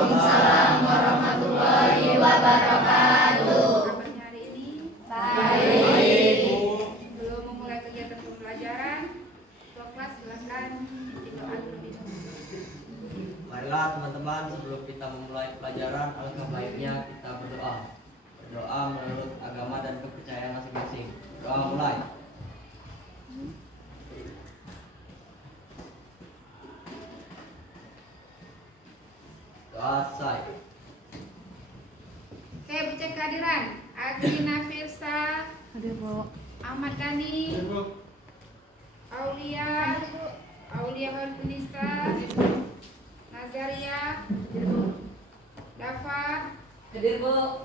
Waalaikumsalam warahmatullahi wabarakatuh. Kabarnya hari ini? Baik. Sebelum memulai kegiatan pembelajaran, ketua kelas silakan didoa terlebih dahulu. Marilah teman-teman, sebelum kita memulai pelajaran, alangkah baiknya kita berdoa. Berdoa menurut agama dan kepercayaan masing-masing. Doa mulai. Doa selesai. Oke, cek kehadiran. Agrina Firsa, Hadir, Bu. Ahmad Dhani, Aulia Harpunisa, Nazaria, Dafa. Hadir, Bu.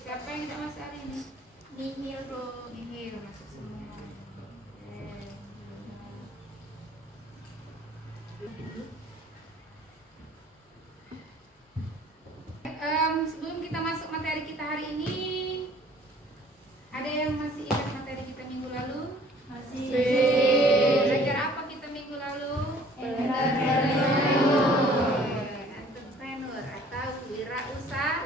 Siapa yang tidak masuk hari ini? Nihil, bro. Nihil masuk semua. Sebelum kita masuk materi kita hari ini, ada yang masih ingat materi kita minggu lalu? Masih. Belajar apa kita minggu lalu? Entrepreneur atau wirausaha.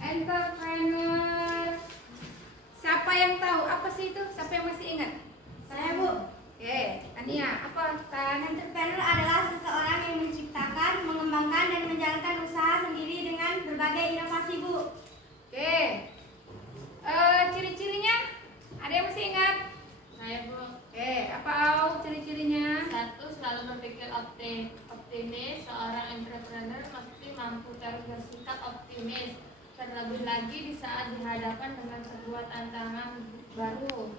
Entrepreneur. Siapa yang tahu apa sih itu? Siapa yang masih ingat? Saya, Bu. Oke, Ania, apa kan? Entrepreneur adalah seseorang yang menciptakan, mengembangkan, dan menjalankan usaha sendiri dengan berbagai inovasi, Bu. Oke. Ciri-cirinya? Ada yang masih ingat? Saya, Bu. Oke, apa ciri-cirinya? 1. Selalu berpikir optimis. Seorang entrepreneur mesti mampu terus bersikap optimis, terlebih lagi di saat dihadapkan dengan sebuah tantangan baru.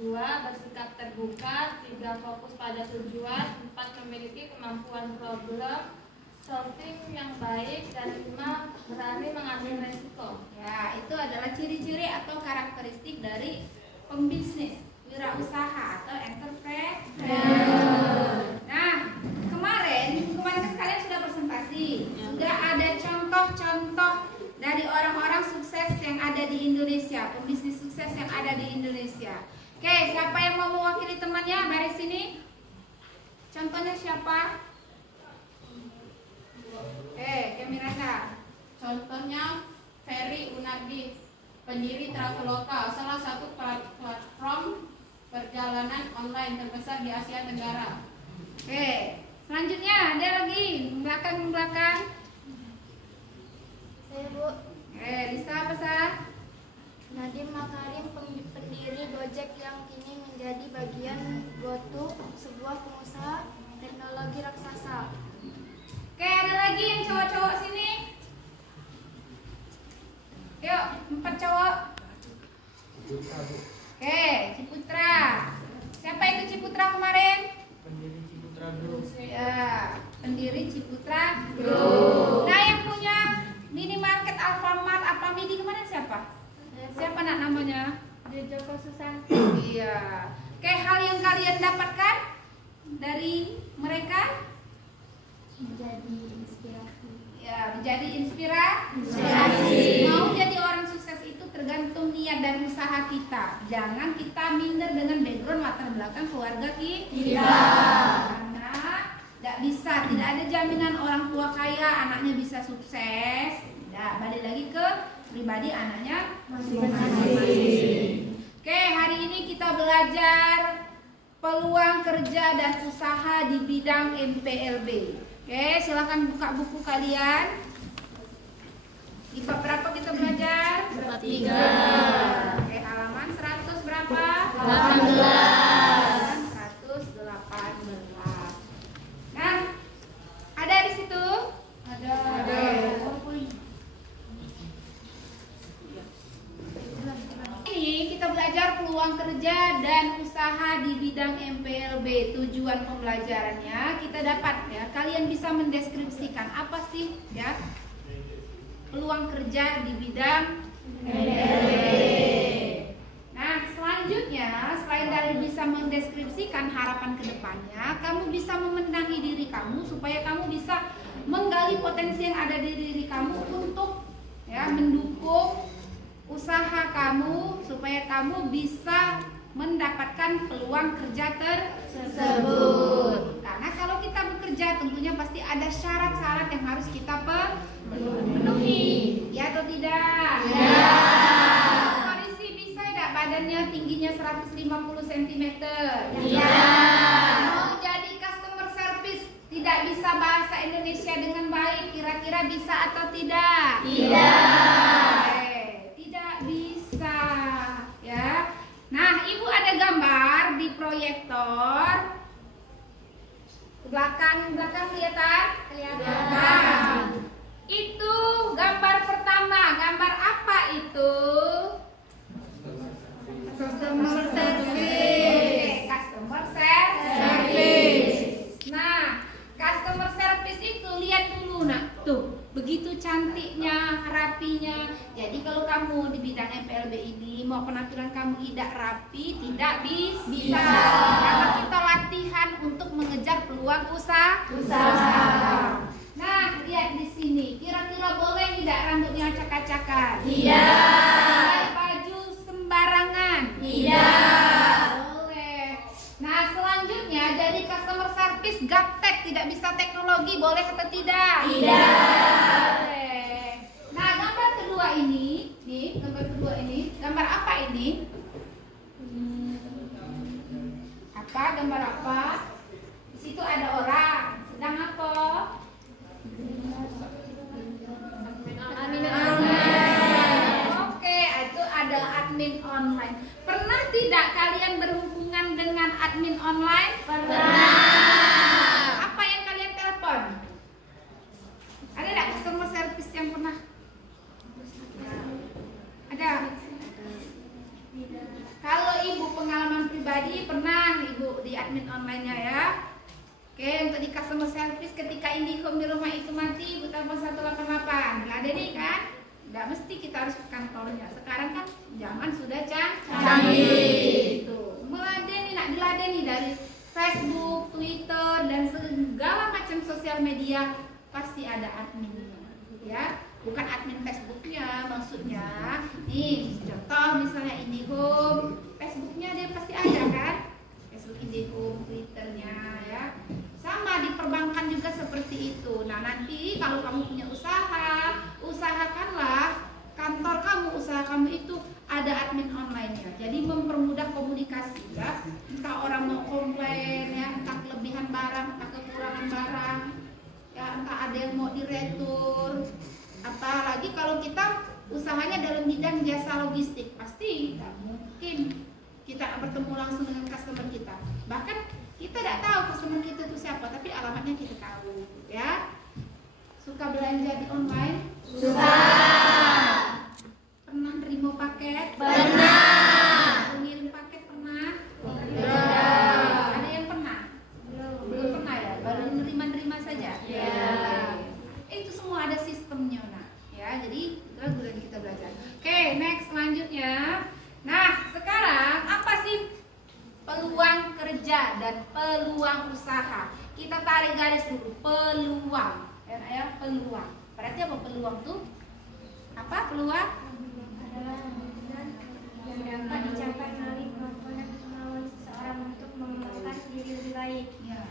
2. Bersikap terbuka. 3. Fokus pada tujuan. 4. Memiliki kemampuan problem solving yang baik. Dan 5. Berani mengambil resiko. Ya, itu adalah ciri-ciri atau karakteristik dari pembisnis, wirausaha atau entrepreneur. Nah, kemarin kan kalian sudah presentasi, sudah ada contoh-contoh dari orang-orang sukses yang ada di Indonesia, pembisnis sukses yang ada di Indonesia. Oke, siapa yang mau mewakili temannya? Mari sini. Contohnya siapa? Miranda. Contohnya Ferry Unardi, pendiri Traveloka, salah satu platform perjalanan online terbesar di Asia Tenggara. Oke, selanjutnya ada lagi belakang. Saya, Bu. Lisa apa sah? Nadiem Makarim, pendiri Gojek yang kini menjadi bagian GoTo, sebuah pengusaha teknologi raksasa. Oke, ada lagi yang cowok-cowok sini. Yuk, 4 cowok. Oke, Ciputra. Siapa itu Ciputra kemarin? Pendiri Ciputra Group. Ya, pendiri Ciputra Group. Nah, yang punya minimarket Alfamart, Alfamidi kemarin siapa? Siapa nak namanya? Joko Susanti. Iya. Oke, hal yang kalian dapatkan dari mereka? Menjadi inspirasi. Ya, menjadi inspirasi. Mau jadi orang sukses itu tergantung niat dan usaha kita. Jangan kita minder dengan background latar belakang keluarga kita. Karena tidak bisa, tidak ada jaminan orang tua kaya anaknya bisa sukses. Tidak, balik lagi ke pribadi anaknya masing-masing. Oke, hari ini kita belajar peluang kerja dan usaha di bidang MPLB. Oke, silakan buka buku kalian. Di bab berapa kita belajar? 3. Oke, halaman 100 berapa? 18. 118. Nah, ada di situ? Ada. Ini kita belajar peluang kerja dan usaha di bidang MPLB. Tujuan pembelajarannya kita dapat ya. Kalian bisa mendeskripsikan apa sih ya peluang kerja di bidang MPLB. Nah, selanjutnya selain dari bisa mendeskripsikan harapan kedepannya, kamu bisa memenangi diri kamu supaya kamu bisa menggali potensi yang ada di diri kamu untuk ya mendukung usaha kamu supaya kamu bisa mendapatkan peluang kerja tersebut. Karena kalau kita bekerja tentunya pasti ada syarat-syarat yang harus kita penuhi, ya atau tidak? Ya. Polisi bisa tidak badannya tingginya 150 cm? Ya. Mau jadi customer service tidak bisa bahasa Indonesia dengan baik, kira-kira bisa atau tidak? Tidak. Tidak bisa, ya. Nah, Ibu ada gambar di proyektor. Belakang kelihatan? Kelihatan. Itu gambar pertama. Gambar apa itu? Customer service. Customer service. Nah, customer service itu lihat dulu nak. Tuh, begitu cantiknya, rapinya. Jadi kalau kamu di bidang MPLB ini mau penampilan kamu tidak rapi, tidak bisa. Karena kita latihan untuk mengejar peluang usaha. Nah, lihat di sini. Kira-kira boleh tidak rambutnya acak-acakan? Tidak. Baju sembarangan? Tidak. Boleh. Nah, selanjutnya jadi customer service gaptek, tidak bisa teknologi, boleh atau tidak? Tidak. Boleh. Nah, gambar kedua ini, gambar apa ini? Apa? Gambar apa? Di situ ada orang, sedang apa? Oke, itu ada admin online. Pernah tidak kalian berhubungan dengan admin online? Pernah. Apa yang kalian telepon? Ada tidak customer service yang pernah? Ada. Kalau ibu pengalaman pribadi pernah ibu di admin online-nya ya. Oke, untuk di customer service ketika IndiHome di rumah itu mati, ibu telepon 188. Nggak ada nih kan? Nggak mesti kita harus ke kantornya. Sekarang kan zaman sudah canggih. Itu meladeni, nak diladeni dari Facebook, Twitter dan segala macam sosial media pasti ada adminnya, ya. Bukan admin Facebooknya, maksudnya nih contoh misalnya IndiHome, Facebooknya dia pasti ada kan, Facebook IndiHome, Twitternya ya. Sama di perbankan juga seperti itu. Nah nanti kalau kamu punya usaha, usahakanlah kantor kamu, usaha kamu itu ada admin online-nya. Jadi mempermudah komunikasi ya. Entah orang mau komplain ya, entah kelebihan barang, entah kekurangan barang, ya entah ada yang mau diretur. Apalagi kalau kita usahanya dalam bidang jasa logistik, pasti tidak mungkin kita bertemu langsung dengan customer kita. Bahkan kita tidak tahu customer kita itu siapa, tapi alamatnya kita tahu, ya. Suka belanja di online? Suka. Pernah nerima paket? Pernah. Mengirim paket pernah? Tidak. Ada yang pernah? Belum pernah ya? Baru nerima saja? Ya. Itu semua ada sistemnya, nah. Ya, jadi itulah gunanya kita belajar. Oke, next selanjutnya. Nah, sekarang apa sih peluang kerja dan peluang usaha? Kita tarik garis dulu, peluang. Ya, peluang. Berarti apa peluang tuh? Apa peluang? Adalah yang dapat dicapai melalui kemampuan seseorang untuk mengembangkan diri lebih baik. Ya.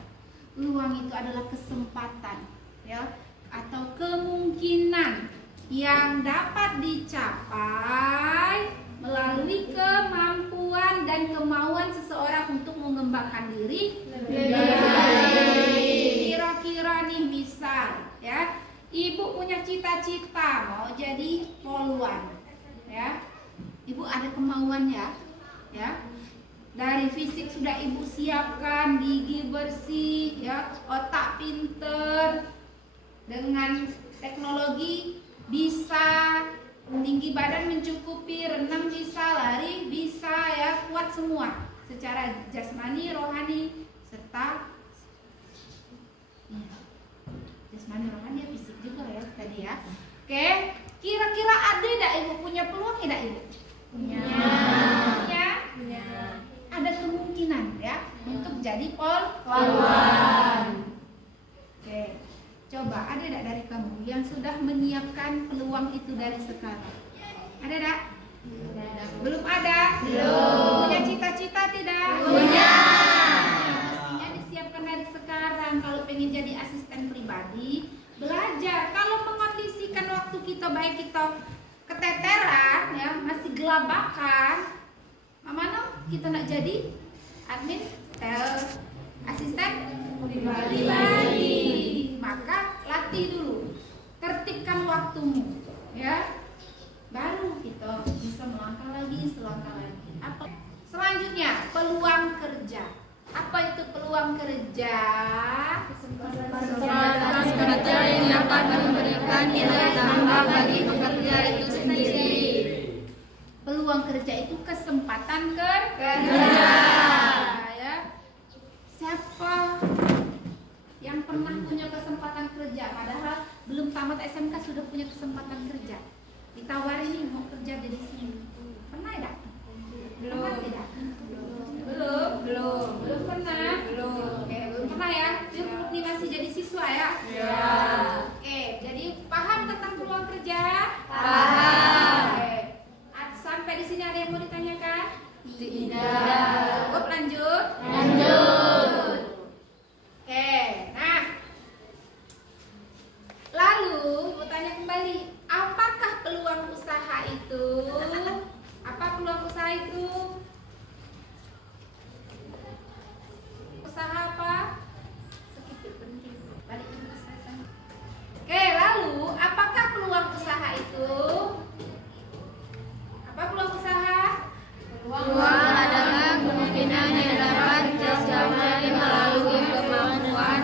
Peluang itu adalah kesempatan, ya, atau kemungkinan yang dapat dicapai melalui kemampuan dan kemauan seseorang untuk mengembangkan diri lebih baik. Kira-kira nih misal ya, ibu punya cita-cita mau jadi poluan, ya, ibu ada kemauan ya. Dari fisik sudah ibu siapkan, gigi bersih, ya, otak pinter, dengan teknologi bisa, tinggi badan mencukupi, renang bisa, lari bisa, ya, kuat semua secara jasmani, rohani, serta ya, jasmani, rohani, ya, fisik juga ya tadi ya. Oke, kira-kira ada tidak ibu punya peluang tidak ibu? Punya. Ada kemungkinan ya untuk jadi poluan. Oke. Coba ada tidak dari kamu yang sudah menyiapkan peluang itu dari sekarang? Ada tidak? Belum ada? Belum. Punya cita-cita tidak? Punya. Mestinya disiapkan dari sekarang kalau pengen jadi asisten pribadi. pribadi belajar. Kalau mengondisikan waktu kita, baik kita keteteran ya, masih gelabakan, mana kita nak jadi admin asisten pribadi, maka latih dulu, tertibkan waktumu ya, baru kita bisa melangkah lagi, selangkah lagi. Apa selanjutnya? Peluang kerja. Apa itu peluang kerja? Kesempatan kerja yang dapat memberikan nilai tambah bagi pekerja itu sendiri. Peluang kerja itu kesempatan kerja. Ya. Siapa yang pernah punya kesempatan kerja, padahal belum tamat SMK sudah punya kesempatan kerja? Ditawarin nih mau kerja di sini. Pernah tidak? Pernah tidak? Belum pernah. Oke, belum pernah ya. Ini masih jadi siswa ya? Ya. Oke, jadi paham tentang peluang kerja? Paham. Oke. Sampai di sini ada yang mau ditanyakan? Tidak. Cukup, lanjut. Oke, nah. Lalu, mau tanya kembali, apakah peluang usaha itu? Apa peluang usaha itu? Usaha apa? Sedikit penting. Balik ke usaha. Oke, lalu apakah peluang usaha itu? Apa peluang usaha? Peluang adalah kemungkinan yang dapat tercapai melalui kemampuan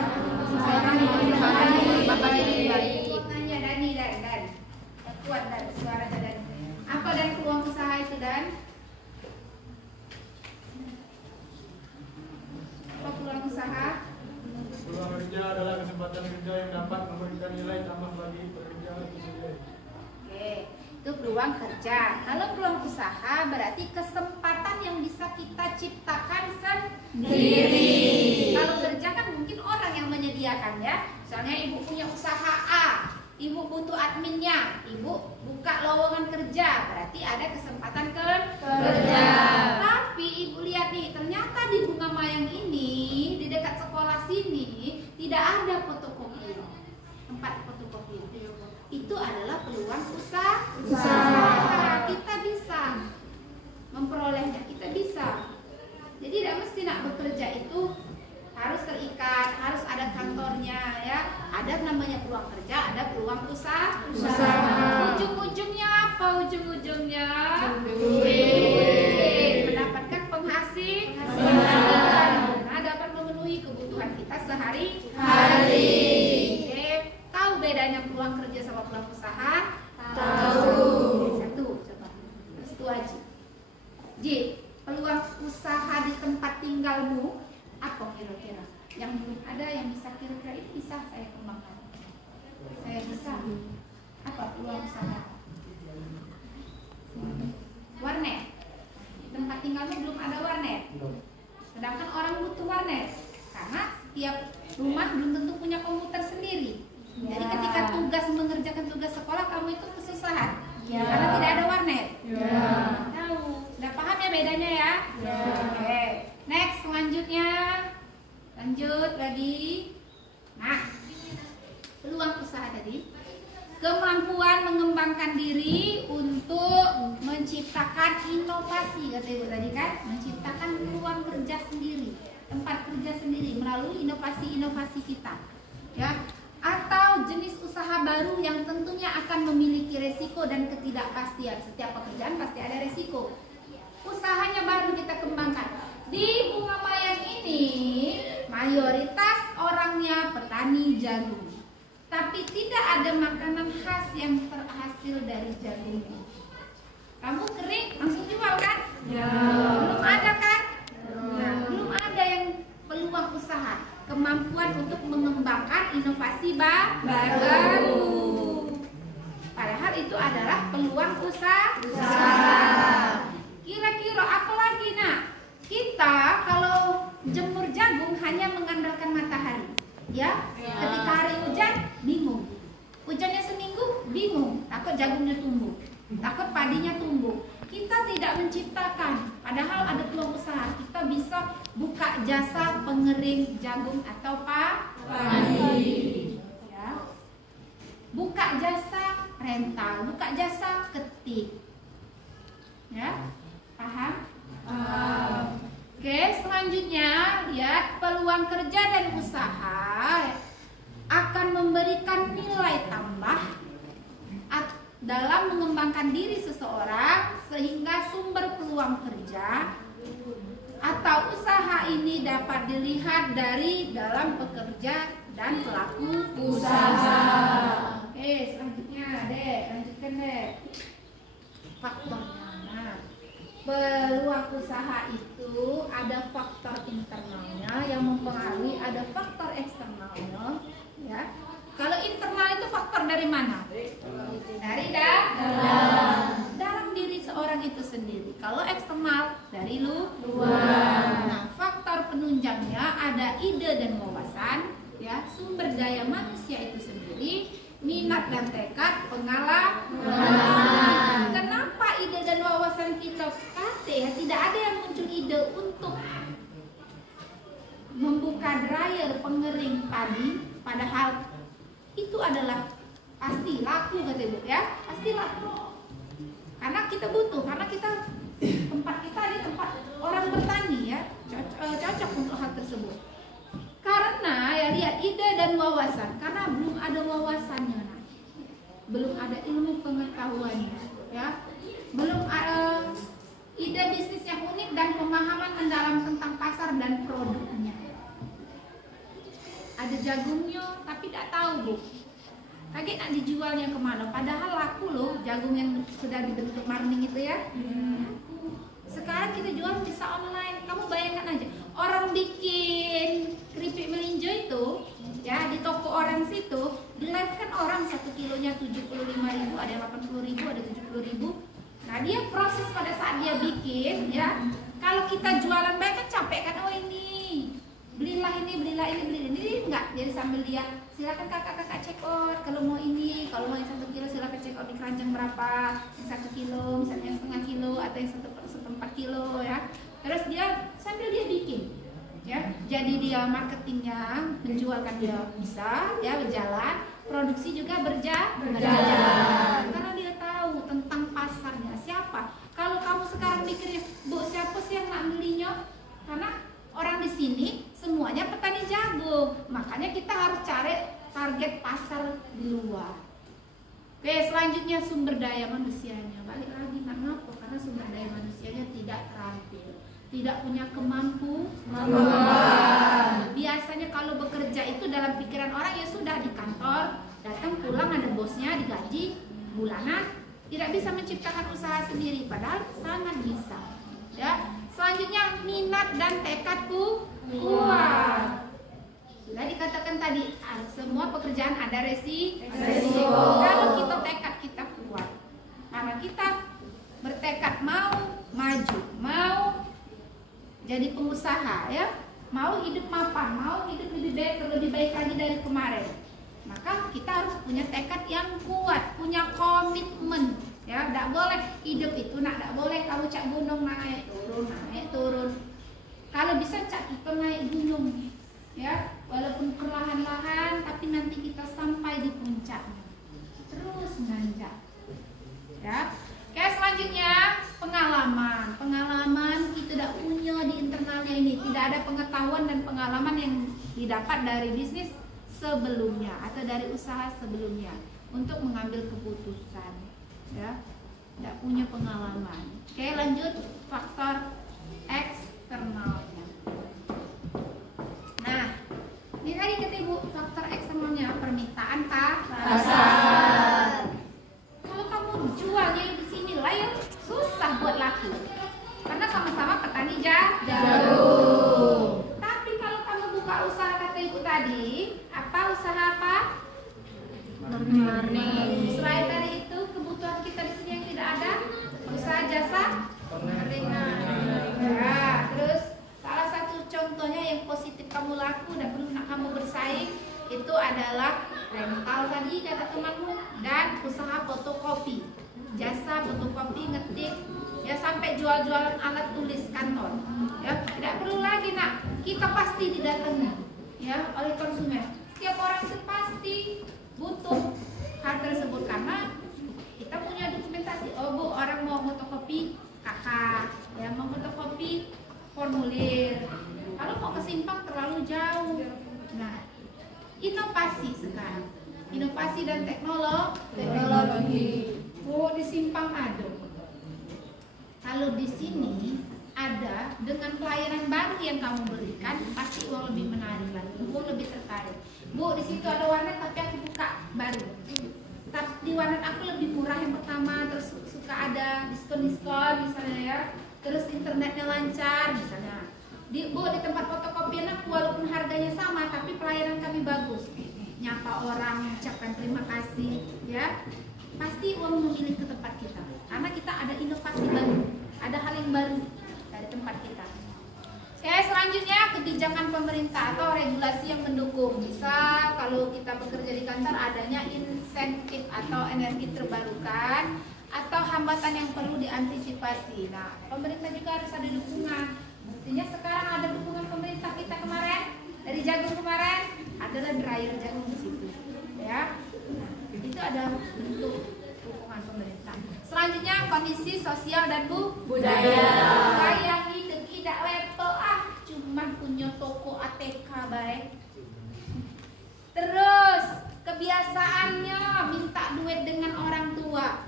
seseorang untuk berbagai baik. Nanya Dani dan kuat dan suaranya Dan. Apa dan peluang usaha itu Dan? Apa peluang usaha? Peluang kerja adalah kesempatan kerja yang dapat memberikan nilai tambah bagi pekerja itu sendiri. Oke, itu peluang kerja. Kalau peluang usaha berarti kesempatan yang bisa kita ciptakan sendiri. Kalau kerja kan mungkin orang yang menyediakan ya. Misalnya ibu punya usaha A, ibu butuh adminnya, ibu buka lowongan kerja, berarti ada kesempatan kerja. Tapi ibu lihat nih, ternyata di Bunga Mayang ini, di dekat sekolah sini tidak ada fotokopier, tempat fotokopier. Itu adalah peluang usaha. Kita bisa memperolehnya, kita bisa. Jadi tidak mesti nak bekerja itu harus terikat, harus ada kantornya ya. Ada namanya peluang kerja, ada peluang usaha. Ujung-ujungnya apa? Ujung-ujungnya mendapatkan penghasilan. Nah, dapat memenuhi kebutuhan kita sehari-hari. Oke, tahu bedanya peluang kerja sama peluang usaha? Tahu. Satu, coba. Satu aja. Ji, peluang usaha di tempat tinggalmu apa kira-kira? Yang belum ada yang bisa kira-kira ini bisa saya kembangkan. Saya bisa. Apa peluang usaha? Warnet. Di tempat tinggalmu belum ada warnet. Sedangkan orang butuh warnet karena setiap rumah belum tentu punya komputer sendiri. Jadi ketika tugas mengerjakan tugas sekolah kamu itu kesusahan karena tidak ada warnet. Tahu? Sudah paham ya bedanya ya? Oke. Next, selanjutnya. Lanjut lagi. Nah, peluang usaha tadi, kemampuan mengembangkan diri untuk menciptakan inovasi, kata ibu tadi kan, menciptakan peluang kerja sendiri, tempat kerja sendiri melalui inovasi-inovasi kita, ya. Atau jenis usaha baru yang tentunya akan memiliki resiko dan ketidakpastian. Setiap pekerjaan pasti ada resiko. Usahanya baru kita kembangkan. Di Bunga Mayang ini mayoritas orangnya petani jagung, tapi tidak ada makanan khas yang terhasil dari jagung. Kamu kering langsung jual kan? Belum ada kan? Nah, belum ada yang peluang usaha, kemampuan untuk mengembangkan inovasi baru. Padahal itu adalah peluang usaha. Kira-kira apa lagi nak? Kita kalau jemur jagung hanya mengandalkan matahari, ya. Ketika hari hujan bingung, hujannya seminggu bingung, takut jagungnya tumbuh, takut padinya tumbuh. Kita tidak menciptakan, padahal ada peluang usaha. Kita bisa buka jasa pengering jagung atau padi. jasa rental, buka jasa ketik. Ya, paham? Oke, selanjutnya lihat peluang kerja dan usaha akan memberikan nilai tambah dalam mengembangkan diri seseorang sehingga sumber peluang kerja atau usaha ini dapat dilihat dari dalam pekerja dan pelaku usaha. Oke, selanjutnya Dek, lanjutkan Dek. Faktornya. Nah, peluang usaha itu ada faktor internalnya yang mempengaruhi, ada faktor eksternalnya, ya. Kalau internal itu faktor dari mana? Dari dalam diri seorang itu sendiri. Kalau eksternal dari luar. Nah, faktor penunjangnya ada ide dan wawasan, ya, sumber daya manusia itu sendiri, minat dan tekad, pengalaman. Kenapa ide dan wawasan kita kate ya? Tidak ada yang muncul ide untuk membuka dryer pengering padi, padahal itu adalah pasti laku kata Ibu ya, pasti laku. Karena kita butuh, karena kita tempat kita di tempat orang bertani ya, cocok untuk hal tersebut. Karena ya lihat ide dan wawasan, karena belum ada wawasannya, nah. Belum ada ilmu pengetahuannya, ya, belum ada ide bisnis yang unik dan pemahaman mendalam tentang pasar dan produknya. Ada jagungnya tapi tidak tahu Bu, kaget nak dijualnya kemana, padahal laku loh jagung yang sudah dibentuk marning itu ya. Sekarang kita jual bisa online. Kamu bayangkan aja, orang bikin keripik melinjo itu ya di toko orang situ, di live kan orang 1 kilonya 75.000, ada yang 80.000, ada 70.000. Nah dia proses pada saat dia bikin ya, kalau kita jualan banyak kan capek kan, oh ini belilah ini, belilah ini, beli ini, enggak. Jadi sambil dia silakan kakak-kakak check out kalau mau ini, kalau mau yang 1 kilo silakan check out di keranjang berapa, yang 1 kilo, misalnya yang 1/2 kilo atau yang 1/4 kilo ya. Terus dia sambil dia bikin ya, jadi dia marketingnya menjualkan dia bisa ya berjalan, produksi juga berjalan karena dia tahu tentang pasarnya siapa. Kalau kamu sekarang mikirnya Bu siapa sih yang nak belinya, karena orang di sini semuanya petani jagung, makanya kita harus cari target pasar di luar. Oke, selanjutnya sumber daya manusianya. Balik lagi kenapa? Karena sumber daya manusianya tidak terampil, tidak punya kemampuan. Biasanya kalau bekerja itu dalam pikiran orang ya sudah di kantor, datang pulang ada bosnya, digaji bulanan, tidak bisa menciptakan usaha sendiri, padahal sangat bisa. Ya. Selanjutnya minat dan tekadku kuat. Sudah dikatakan tadi, semua pekerjaan ada resiko. Kalau kita tekad kita kuat, karena kita bertekad mau maju, mau jadi pengusaha ya, mau hidup mapan, mau hidup lebih baik lagi dari kemarin, maka kita harus punya tekad yang kuat, punya komitmen. Ya, tidak boleh hidup itu tidak boleh kamu cak gunung naik turun. Kalau bisa cak kita naik gunung, ya, walaupun perlahan-lahan, tapi nanti kita sampai di puncaknya, terus menanjak. Ya, oke, selanjutnya pengalaman kita tidak punya di internalnya ini, tidak ada pengetahuan dan pengalaman yang didapat dari bisnis sebelumnya atau dari usaha sebelumnya untuk mengambil keputusan. Ya, tidak punya pengalaman. Oke, lanjut faktor eksternalnya. Nah, ini tadi kata Ibu faktor eksternalnya permintaan pasar. Kalau kamu jualnya di sini lah ya susah buat laku, karena sama-sama petani jagung. Tapi kalau kamu buka usaha kata Ibu tadi, usaha apa? Selain dari itu kebutuhan kita di sini yang tidak ada, usaha jasa ringan. Ya, terus salah satu contohnya yang positif kamu laku dan perlu nak kamu bersaing itu adalah rental tadi kata temanmu dan usaha fotokopi, jasa fotokopi, ngetik, ya sampai jual-jualan alat tulis kantor. Ya, tidak perlu lagi nak kita pasti didatangi ya oleh konsumen. Setiap orang itu pasti butuh hal tersebut karena kita punya dokumentasi. Oh Bu, orang mau fotokopi KK, ya mau fotokopi formulir. Kalau mau ke Simpang terlalu jauh. Nah, inovasi sekarang, inovasi dan teknologi. Oh, di Simpang ada. Kalau di sini ada dengan pelayanan baru yang kamu berikan, pasti uang lebih menarik lagi, uang lebih tertarik. Bu, di situ ada warnet tapi aku buka baru. Tapi di warnet aku lebih murah yang pertama, terus suka ada diskon misalnya ya. Terus internetnya lancar misalnya. Di tempat fotokopian aku walaupun harganya sama tapi pelayanan kami bagus. Nyapa orang, mengucapkan terima kasih, ya. Pasti uang memilih ke tempat kita karena kita ada inovasi baru, ada hal yang baru dari tempat kita. Selanjutnya kebijakan pemerintah atau regulasi yang mendukung. Bisa kalau kita bekerja di kantor adanya insentif atau energi terbarukan atau hambatan yang perlu diantisipasi. Nah, pemerintah juga harus ada dukungan. Buktinya sekarang ada dukungan pemerintah kita kemarin dari jagung kemarin adalah dryer jagung di situ, ya. Nah, itu ada bentuk dukungan pemerintah. Selanjutnya kondisi sosial dan budaya. Gaya hidup tidak level cuman punya toko ATK baik. Terus kebiasaannya minta duit dengan orang tua.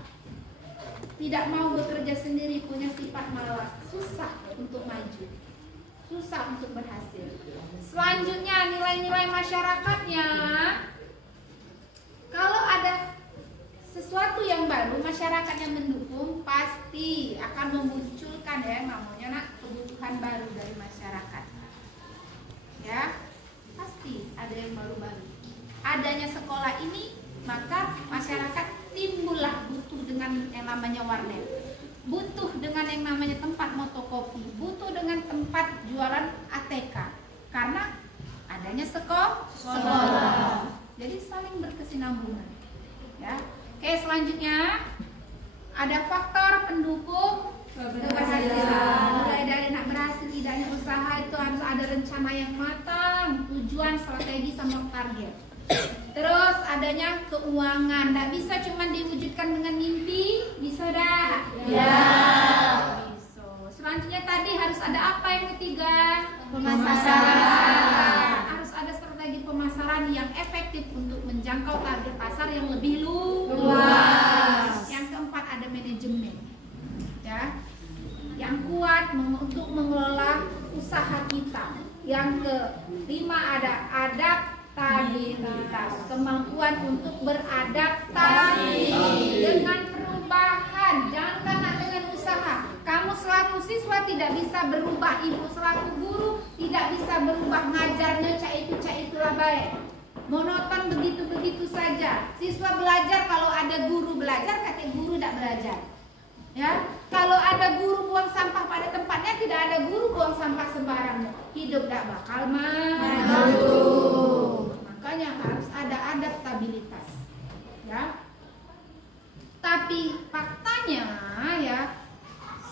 Tidak mau bekerja sendiri, punya sifat malas. Susah untuk maju. Susah untuk berhasil. Selanjutnya nilai-nilai masyarakatnya. Kalau ada sesuatu yang baru, masyarakat yang mendukung pasti akan memunculkan namanya kebutuhan baru dari masyarakat. Ya, pasti ada yang baru-baru. Adanya sekolah ini, maka masyarakat timbullah butuh dengan yang namanya warnet, butuh dengan yang namanya tempat fotokopi, butuh dengan tempat jualan ATK, karena adanya sekolah. Jadi saling berkesinambungan. Ya. Oke, selanjutnya ada faktor pendukung keberhasilan. Mulai dari nak berhasil tidaknya usaha itu harus ada rencana yang matang, tujuan, strategi sama target. Terus adanya keuangan. Nggak bisa cuma diwujudkan dengan mimpi, bisa dah? Ya. Bisa. Selanjutnya tadi harus ada apa yang ketiga? Pemasaran. Harus ada strategi pemasaran yang efektif untuk menjangkau target pasar yang lebih luas. Yang keempat ada manajemen, ya, yang kuat untuk mengelola usaha kita. Yang kelima ada adaptabilitas, kemampuan untuk beradaptasi dengan perubahan. Jangan karena dengan usaha kamu selaku siswa tidak bisa berubah, ibu selaku guru tidak bisa berubah, ngajarnya cak itulah baik, monoton begitu saja. Siswa belajar kalau ada guru belajar, kata guru tidak belajar. Ya, kalau ada guru buang sampah pada tempatnya, tidak ada guru buang sampah sembarangan, hidup tidak bakal maju. Makanya harus ada adaptabilitas. Ya. Tapi faktanya ya,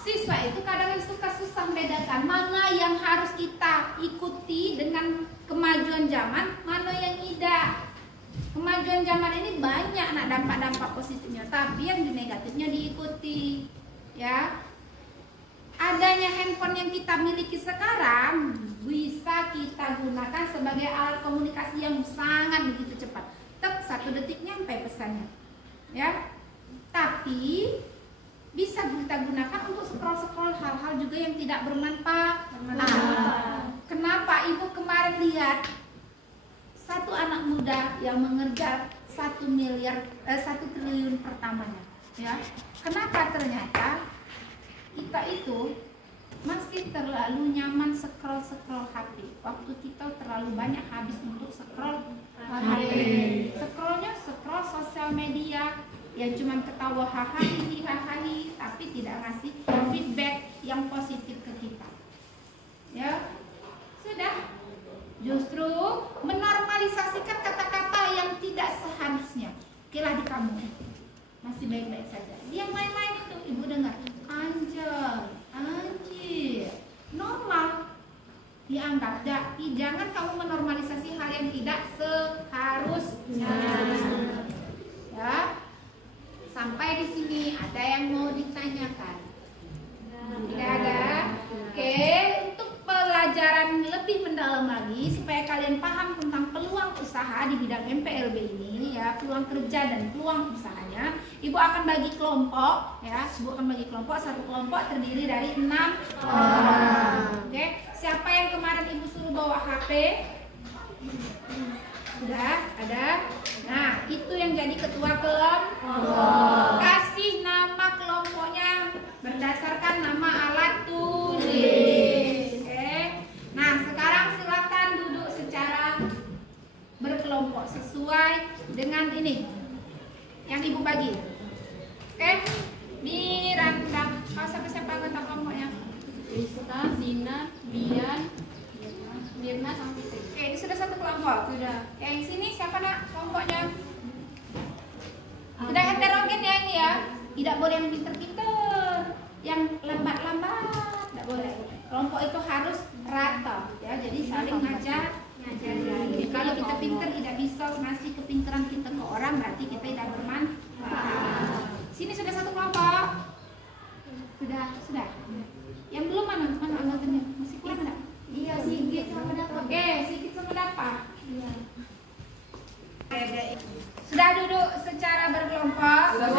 siswa itu kadang suka susah membedakan mana yang harus kita ikuti dengan kemajuan zaman, mana yang tidak. Kemajuan zaman ini banyak dampak-dampak positifnya, tapi yang negatifnya diikuti. Ya, adanya handphone yang kita miliki sekarang bisa kita gunakan sebagai alat komunikasi yang sangat begitu cepat. Tek, 1 detik nyampe pesannya. Ya, tapi bisa kita gunakan untuk scroll hal-hal juga yang tidak bermanfaat. Kenapa ibu kemarin lihat satu anak muda yang mengejar 1 triliun pertamanya, ya? Kenapa? Ternyata kita itu masih terlalu nyaman scroll HP. Waktu kita terlalu banyak habis untuk scroll HP. Scroll sosial media yang cuma ketawa hahaha, tapi tidak ngasih feedback yang positif ke kita. Ya, sudah. Justru menormalisasikan kata-kata yang tidak seharusnya. Okelah di kamu masih baik-baik saja. Dia main-main itu ibu dengar, anjir, normal dianggap. Jangan kamu menormalisasi hal yang tidak seharusnya. Ya. Ada yang mau ditanyakan? Tidak ada? Oke, untuk pelajaran lebih mendalam lagi supaya kalian paham tentang peluang usaha di bidang MPLB ini ya, peluang kerja dan peluang usahanya, Ibu akan bagi kelompok ya. Ibu akan bagi kelompok, satu kelompok terdiri dari 6 orang. Oke, siapa yang kemarin Ibu suruh bawa HP? Sudah ada? Nah, itu yang jadi ketua kelompok. Kasih nama kelompoknya berdasarkan nama alat tulis. Oke. Nah, sekarang silakan duduk secara berkelompok sesuai dengan ini yang Ibu bagi. Oke. Miranda, siapa anggota kelompoknya? Rista, Zina, Bian, Mirna, sama Fitri. Oke, ini sudah satu kelompok. Sudah. Yang sini siapa nak kelompoknya? Sudah heterogen ya ini ya. Tidak boleh yang pinter-pinter, yang lambat-lambat, tidak boleh. Kelompok itu harus rata ya. Jadi saling ngajar. Jadi kalau kita pinter tidak bisa ngasih kepinteran kita ke orang, berarti kita tidak bermanfaat. Sini sudah satu kelompok. Sudah. Yang belum mana anggotanya? Masih kurang enggak? Iya, Sigit sama dapat. Oke, Sigit sama dapat. Iya. Sudah duduk secara berkelompok? Sudah.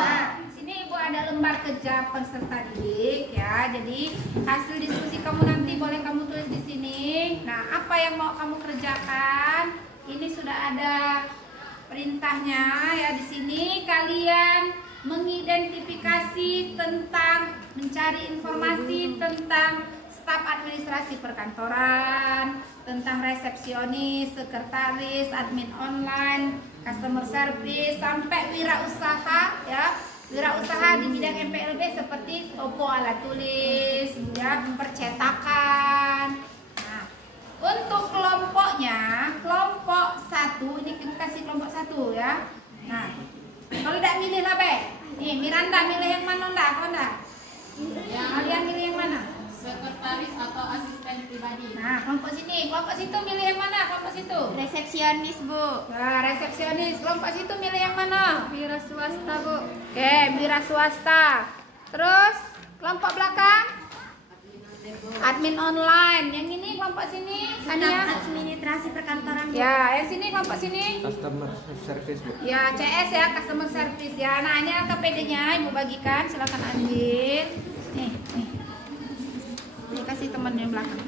Nah, sini Ibu ada lembar kerja peserta didik ya. Jadi hasil diskusi kamu nanti boleh kamu tulis di sini. Nah, apa yang mau kamu kerjakan? Ini sudah ada perintahnya ya. Di sini kalian mengidentifikasi tentang, mencari informasi tentang staf administrasi perkantoran, tentang resepsionis, sekretaris, admin online, customer service, sampai wirausaha ya. Wirausaha di bidang MPLB seperti toko alat tulis, ya, percetakan. Nah, untuk kelompoknya, kelompok 1, ini kita kasih kelompok 1 ya. Nah, kalau tidak milih lah be. Nih, Miranda milih yang mana enggak? Kau enggak? Kalian milih yang mana? Sekretaris atau asisten pribadi. Nah, kelompok sini, kelompok situ milih yang mana? Kelompok situ. Resepsionis, Bu. Nah, resepsionis. Kelompok situ milih yang mana? Wira swasta, Bu. Oke, wira swasta. Terus kelompok belakang? Admin online. Yang ini kelompok sini, Sania. Administrasi perkantoran, Bu. Ya, yang sini kelompok sini. Customer service, Bu. Ya, CS ya, customer service ya. Nah, ini KPD-nya Ibu bagikan, silakan ambil. Nih. Ini kasih teman yang belakang.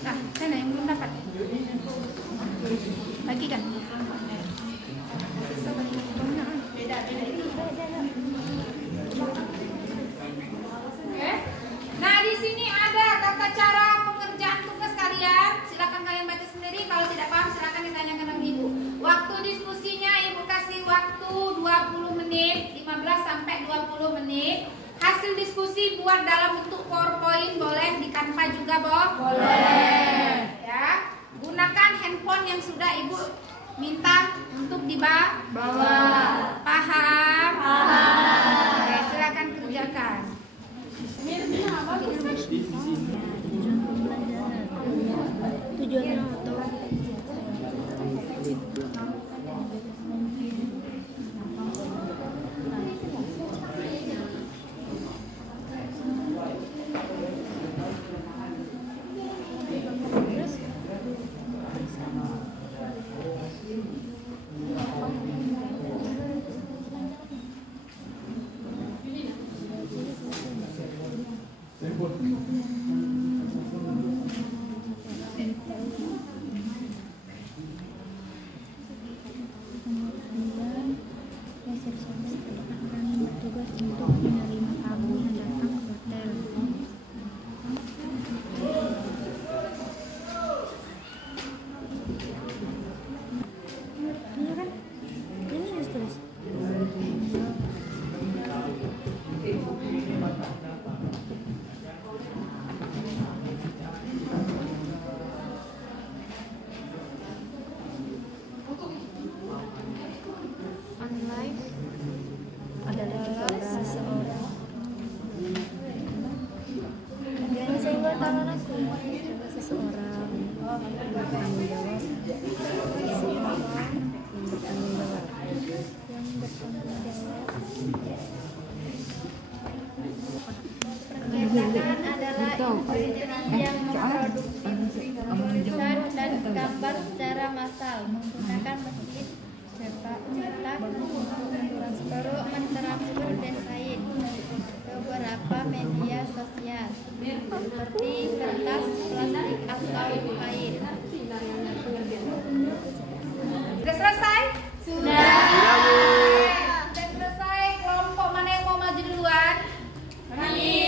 Nah, sana yang belum dapat. Bagikan. Beda itu. Oke. Nah, di sini ada tata cara pengerjaan tugas kalian. Silakan kalian baca sendiri. Kalau tidak paham, silakan ditanyakan dengan Ibu. Waktu diskusinya Ibu kasih waktu 20 menit, 15 sampai 20 menit. Hasil diskusi buat dalam bentuk PowerPoint, boleh di Canva juga, boleh. Ya. Gunakan handphone yang sudah Ibu minta untuk dibawa. Paham? Oke, silakan kerjakan. Tujuannya atau resepsionis akan bertugas untuk menerima tamu yang datang ke hotel. Ini kan? Ini harus tulis. gambar secara massal menggunakan mesin cetak perlu mentransfer desain ke beberapa media sosial seperti kertas, plastik, atau kain. Sudah selesai? Sudah. Sudah selesai. Kelompok mana yang mau maju duluan? Kami.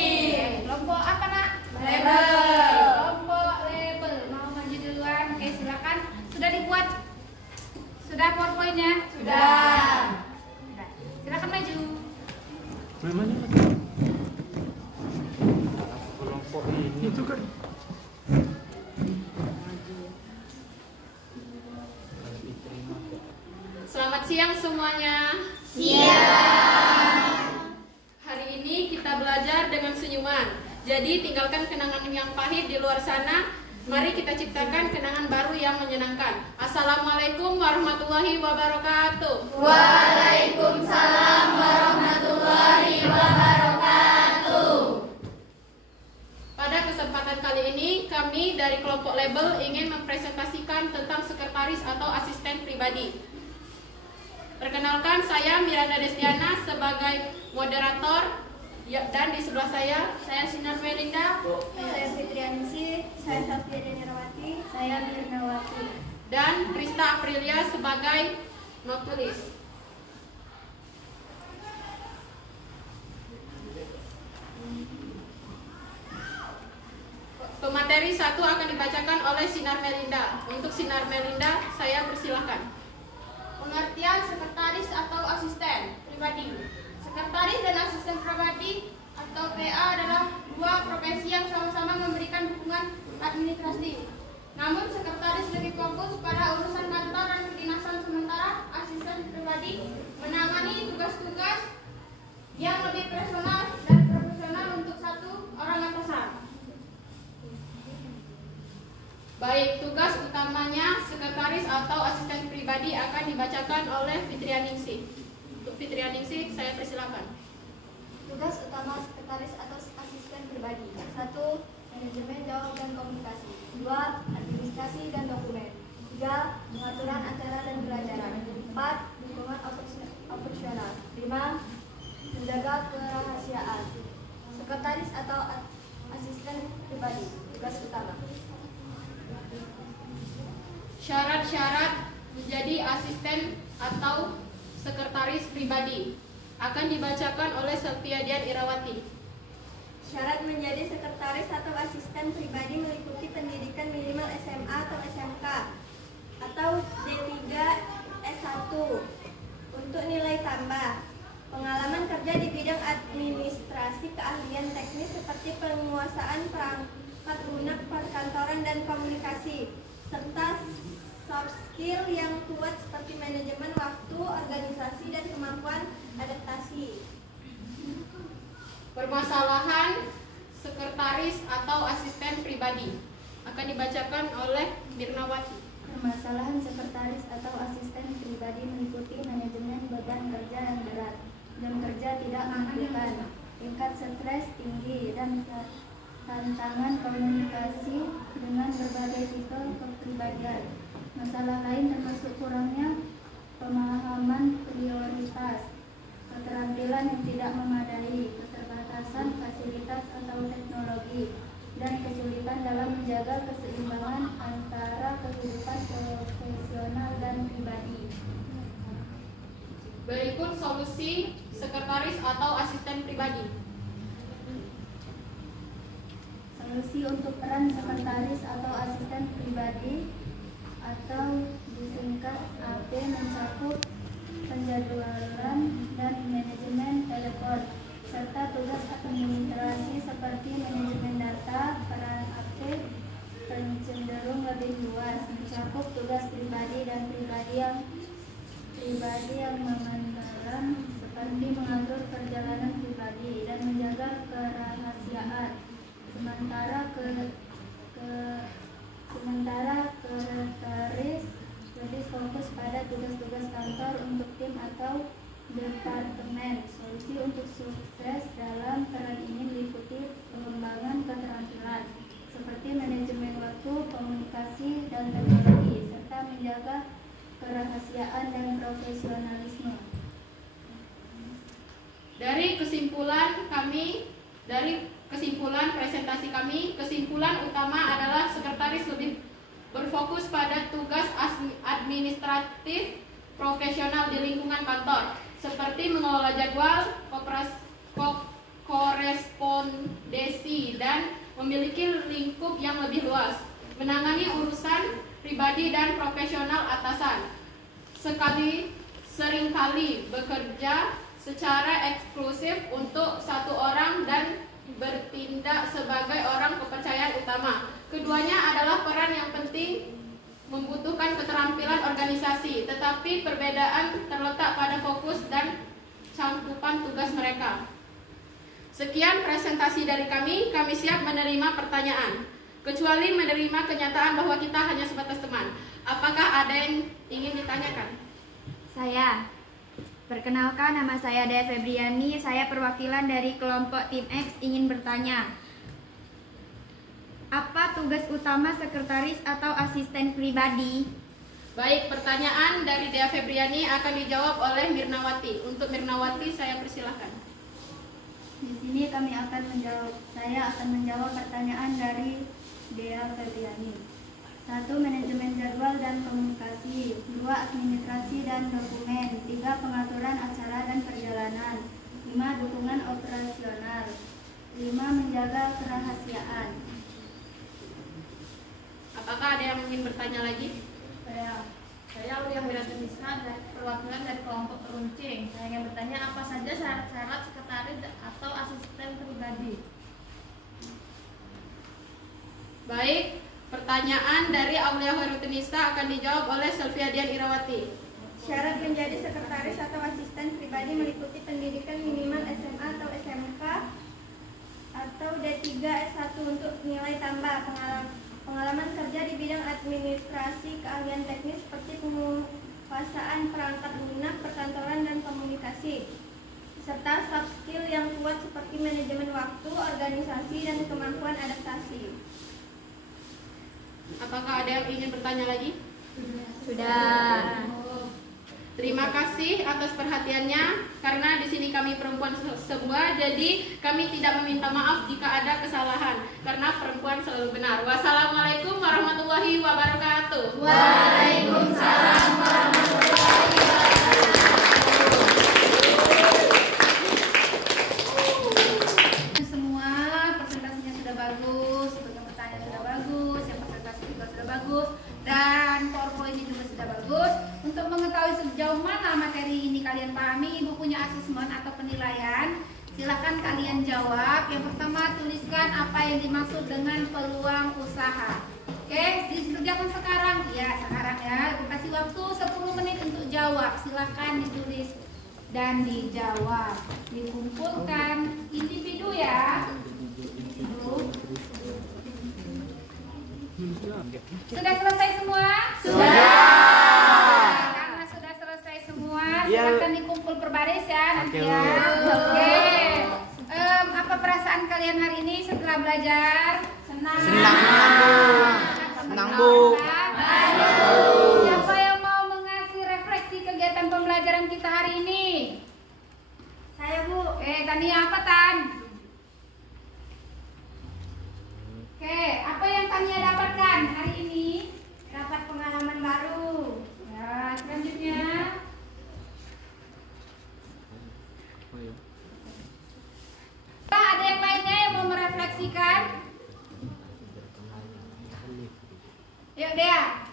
Kelompok apa nak? Label. Kelompok label mau maju duluan. Oke, silakan. Sudah dibuat? Sudah PowerPoint-nya? Sudah. Silakan maju. Kelompok ini itu kan Selamat siang semuanya. Siap. Hari ini kita belajar dengan senyuman. Jadi tinggalkan kenangan yang pahit di luar sana. Mari kita ciptakan kenangan baru yang menyenangkan. Assalamualaikum warahmatullahi wabarakatuh. Waalaikumsalam warahmatullahi wabarakatuh. Pada kesempatan kali ini, kami dari kelompok label ingin mempresentasikan tentang sekretaris atau asisten pribadi. Perkenalkan, saya Miranda Destiana sebagai moderator, dan di sebelah saya Sinar Melinda, Saya Fitrianingsih, saya Safia Denirawati, saya Mirnawati. dan Krista Aprilia sebagai notulis. Pemateri 1 akan dibacakan oleh Sinar Melinda. Untuk Sinar Melinda, saya persilahkan. Pengertian sekretaris atau asisten pribadi. Sekretaris dan asisten pribadi atau PA adalah dua profesi yang sama-sama memberikan dukungan administrasi. Namun sekretaris lebih fokus pada urusan kantor dan kedinasan, sementara asisten pribadi menangani tugas-tugas yang lebih personal dan profesional untuk satu orang atasan. Baik, tugas utamanya sekretaris atau asisten pribadi akan dibacakan oleh Fitrianingsih. Untuk Fitrianingsih, saya persilakan. Tugas utama sekretaris atau asisten pribadi: 1. Manajemen dialog dan komunikasi. 2. Administrasi dan dokumen. 3. Pengaturan acara dan pelajaran. 4. Dukungan operasional. 5. Menjaga kerahasiaan. Sekretaris atau asisten pribadi. Tugas utama. Syarat-syarat menjadi asisten atau sekretaris pribadi akan dibacakan oleh Septiadian Irawati. Syarat menjadi sekretaris atau asisten pribadi meliputi pendidikan minimal SMA atau SMK atau D3 S1 untuk nilai tambah. Pengalaman kerja di bidang administrasi, keahlian teknis seperti penguasaan perangkat lunak, perkantoran dan komunikasi, serta soft skill yang kuat seperti manajemen waktu, organisasi, dan kemampuan adaptasi. Permasalahan sekretaris atau asisten pribadi akan dibacakan oleh Mirnawati. Permasalahan sekretaris atau asisten pribadi meliputi manajemen beban kerja yang berat, jam kerja tidak menentukan, tingkat stres tinggi, dan tantangan komunikasi dengan berbagai tipe kepribadian. Masalah lain termasuk kurangnya pemahaman prioritas, keterampilan yang tidak memadai, keterbatasan fasilitas atau teknologi, dan kesulitan dalam menjaga keseimbangan antara kehidupan profesional dan pribadi. Berikut solusi sekretaris atau asisten pribadi. Solusi untuk peran sekretaris atau asisten pribadi atau disingkat AP mencakup penjadwalan dan manajemen telepon serta tugas administrasi seperti manajemen data. Peran AP cenderung lebih luas, mencakup tugas pribadi dan pribadi yang mendalam seperti mengatur perjalanan pribadi dan menjaga kerahasiaan. Sementara sekretaris lebih fokus pada tugas-tugas kantor untuk tim atau departemen. Solusi untuk sukses dalam peran ini meliputi pengembangan keterampilan seperti manajemen waktu, komunikasi, dan teknologi menjaga kerahasiaan dan profesionalisme. Dari kesimpulan presentasi kami, kesimpulan utama adalah sekretaris lebih berfokus pada tugas administratif profesional di lingkungan kantor, seperti mengelola jadwal, korespondensi, dan memiliki lingkup yang lebih luas, menangani urusan pribadi dan profesional atasan, seringkali bekerja secara eksklusif untuk satu orang dan bertindak sebagai orang kepercayaan utama. Keduanya adalah peran yang penting, membutuhkan keterampilan organisasi, tetapi perbedaan terletak pada fokus dan cangkupan tugas mereka. Sekian presentasi dari kami siap menerima pertanyaan, kecuali menerima kenyataan bahwa kita hanya sebatas teman. Apakah ada yang ingin ditanyakan? Saya. Perkenalkan, nama saya Dea Febriani, saya perwakilan dari kelompok Tim X ingin bertanya. Apa tugas utama sekretaris atau asisten pribadi? Baik, pertanyaan dari Dea Febriani akan dijawab oleh Mirnawati. Untuk Mirnawati, saya persilahkan. Di sini kami akan menjawab. Saya akan menjawab pertanyaan dari Dea Febriani. 1. Manajemen jadwal dan komunikasi. 2. Administrasi dan dokumen. 3. Pengaturan acara dan perjalanan. 5. Dukungan operasional. 5. Menjaga kerahasiaan. Apakah ada yang ingin bertanya lagi? Saya Aulia Wiratunisa dari perwakilan dari kelompok Runcing. Saya ingin bertanya apa saja syarat-syarat sekretaris atau asisten pribadi. Baik, pertanyaan dari Aulia Wiratunisa akan dijawab oleh Selvia Dian Irawati. Syarat menjadi sekretaris atau asisten pribadi meliputi pendidikan minimal SMA atau SMK atau D3 S1 untuk nilai tambah, pengalaman kerja di bidang administrasi, keahlian teknis seperti penguasaan perangkat lunak, perkantoran, dan komunikasi, serta soft skill yang kuat seperti manajemen waktu, organisasi, dan kemampuan adaptasi. Apakah ada yang ingin bertanya lagi? Sudah. Terima kasih atas perhatiannya. Karena di sini kami perempuan semua, jadi kami tidak meminta maaf jika ada kesalahan, karena perempuan selalu benar. Wassalamualaikum warahmatullahi wabarakatuh. Waalaikumsalam warahmatullahi wabarakatuh. Semua presentasinya sudah bagus, pertanyaan sudah bagus, yang presentasi juga sudah bagus, dan PowerPoint juga sudah bagus. Untuk mengetahui sejauh mana materi ini kalian pahami, ibu punya asesmen atau penilaian. Silakan kalian jawab. Yang pertama, tuliskan apa yang dimaksud dengan peluang usaha. Oke, dikerjakan sekarang. Ya, sekarang ya. Kasih waktu 10 menit untuk jawab. Silakan ditulis dan dijawab. Dikumpulkan individu ya. Individu. Sudah selesai semua? Karena sudah selesai semua, silakan dikumpul per baris ya nanti ya. Oke. Apa perasaan kalian hari ini setelah belajar? Senang. Senang, Bu. Siapa yang mau mengasih refleksi kegiatan pembelajaran kita hari ini? Saya, Bu. Tania apa, Tan? Oke, apa yang Tania dapatkan hari ini? Dapat pengalaman baru. Ya, selanjutnya. Ada yang lainnya yang mau merefleksikan? Yuk Dea.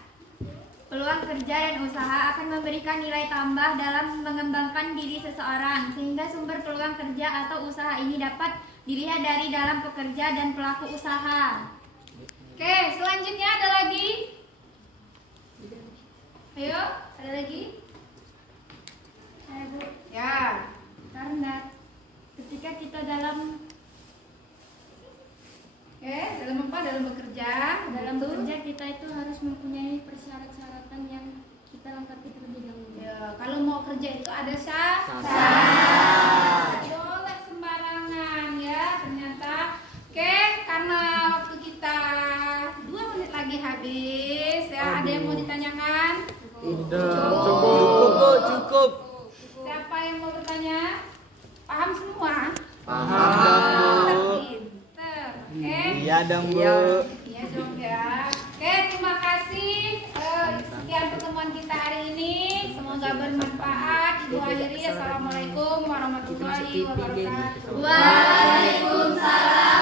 Peluang kerja dan usaha akan memberikan nilai tambah dalam mengembangkan diri seseorang, sehingga sumber peluang kerja atau usaha ini dapat dilihat dari dalam pekerja dan pelaku usaha. Oke, selanjutnya ada lagi? Ayo, ada lagi? Saya, Bu. Ya. Karena ketika kita dalam Dalam apa? Dalam bekerja. dalam bekerja, kita itu harus mempunyai persyaratan yang kita lengkapi terlebih dahulu. Ya, kalau mau kerja itu ada syarat. Tidak boleh sembarangan ya ternyata. Oke, karena waktu kita 2 menit lagi habis ya. Ada yang mau ditanyakan? Cukup. Siapa yang mau bertanya? Paham semua? Paham. Pinter. Oke. Iya dong Bu. Iya dong ya. Oke, terima kasih. Sekian pertemuan kita hari ini. Semoga bermanfaat. Ibu akhiri. Assalamualaikum warahmatullahi wabarakatuh. Waalaikumsalam.